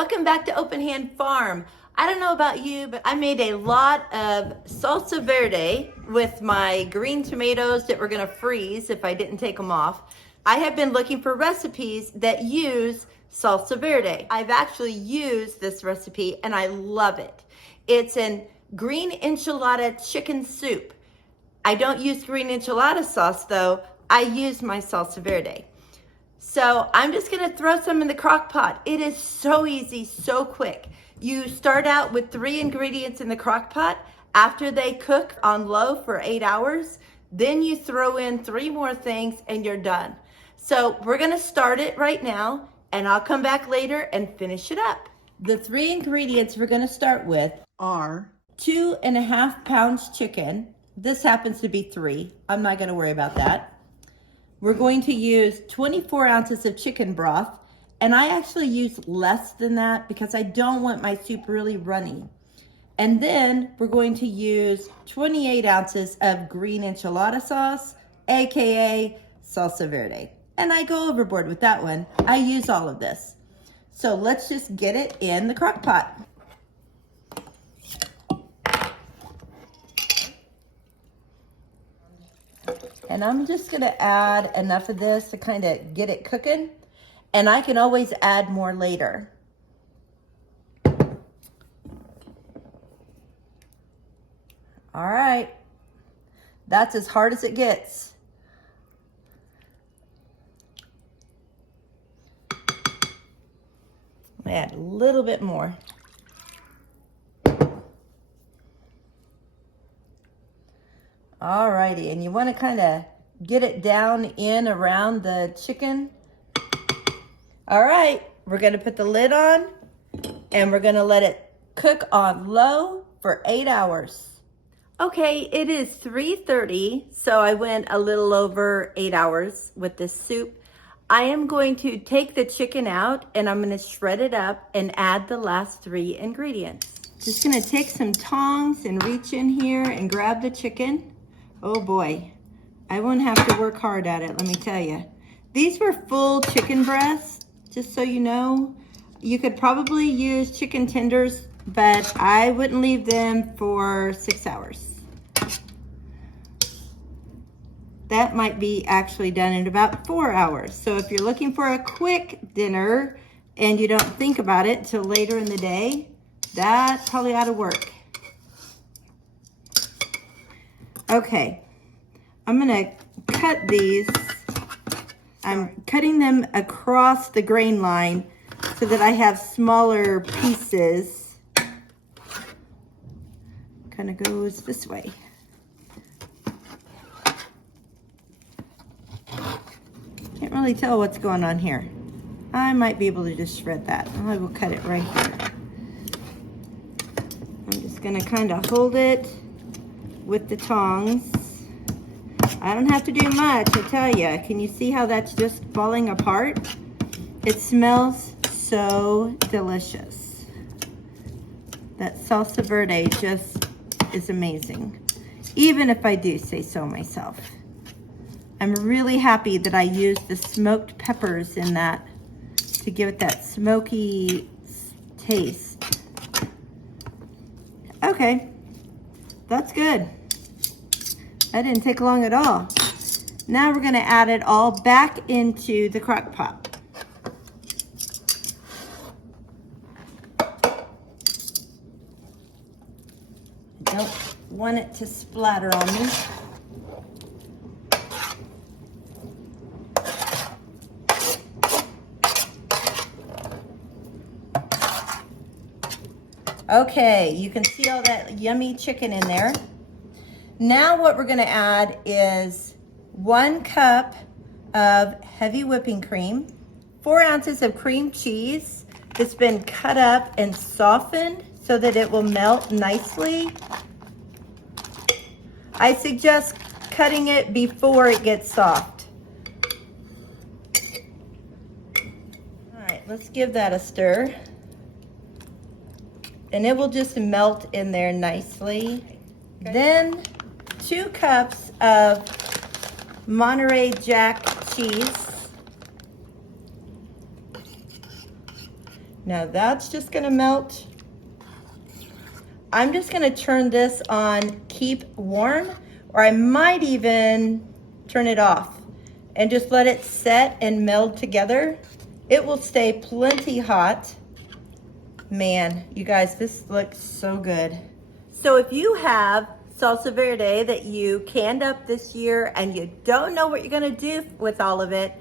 Welcome back to Open Hand Farm. I don't know about you, but I made a lot of salsa verde with my green tomatoes that were gonna freeze if I didn't take them off. I have been looking for recipes that use salsa verde. I've actually used this recipe and I love it. It's an green enchilada chicken soup. I don't use green enchilada sauce though. I use my salsa verde. So I'm just gonna throw some in the crock pot. It is so easy, so quick. You start out with 3 ingredients in the crock pot. After they cook on low for 8 hours, then you throw in 3 more things and you're done. So we're gonna start it right now and I'll come back later and finish it up. The 3 ingredients we're gonna start with are 2.5 pounds chicken. This happens to be 3. I'm not gonna worry about that. We're going to use 24 ounces of chicken broth, and I actually use less than that because I don't want my soup really runny. And then we're going to use 28 ounces of green enchilada sauce, AKA salsa verde. And I go overboard with that one. I use all of this. So let's just get it in the crock pot. And I'm just gonna add enough of this to kind of get it cooking. And I can always add more later. All right, that's as hard as it gets. Add a little bit more. Alrighty, and you want to kind of get it down in around the chicken. All right, we're going to put the lid on and we're going to let it cook on low for 8 hours. Okay, it is 3:30, so I went a little over 8 hours with this soup. I am going to take the chicken out and I'm going to shred it up and add the last 3 ingredients. Just going to take some tongs and reach in here and grab the chicken. Oh boy, I won't have to work hard at it, let me tell you. These were full chicken breasts, just so you know. You could probably use chicken tenders, but I wouldn't leave them for 6 hours. That might be actually done in about 4 hours. So if you're looking for a quick dinner and you don't think about it till later in the day, that probably ought to work. Okay, I'm gonna cut these. I'm cutting them across the grain line so that I have smaller pieces. Kind of goes this way. Can't really tell what's going on here. I might be able to just shred that. I will cut it right here. I'm just gonna kind of hold it with the tongs. I don't have to do much, I tell you. Can you see how that's just falling apart? It smells so delicious. That salsa verde just is amazing, even if I do say so myself. I'm really happy that I used the smoked peppers in that to give it that smoky taste. Okay, that's good. That didn't take long at all. Now we're gonna add it all back into the crock pot. Don't want it to splatter on me. Okay, you can see all that yummy chicken in there. Now what we're gonna add is 1 cup of heavy whipping cream, 4 ounces of cream cheese that's been cut up and softened so that it will melt nicely. I suggest cutting it before it gets soft. All right, let's give that a stir. And it will just melt in there nicely. Okay. Then 2 cups of Monterey Jack cheese. Now that's just gonna melt. I'm just gonna turn this on keep warm, or I might even turn it off and just let it set and meld together. It will stay plenty hot. Man, you guys, this looks so good. So if you have Salsa Verde that you canned up this year and you don't know what you're gonna do with all of it,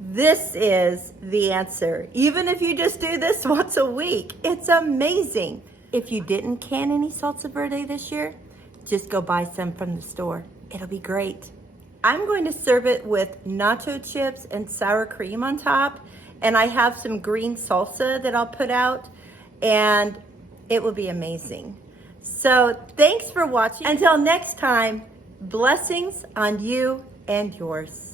this is the answer. Even if you just do this once a week, it's amazing. If you didn't can any Salsa Verde this year, just go buy some from the store. It'll be great. I'm going to serve it with nacho chips and sour cream on top, and I have some green salsa that I'll put out, and it will be amazing. So thanks for watching. Until next time, blessings on you and yours.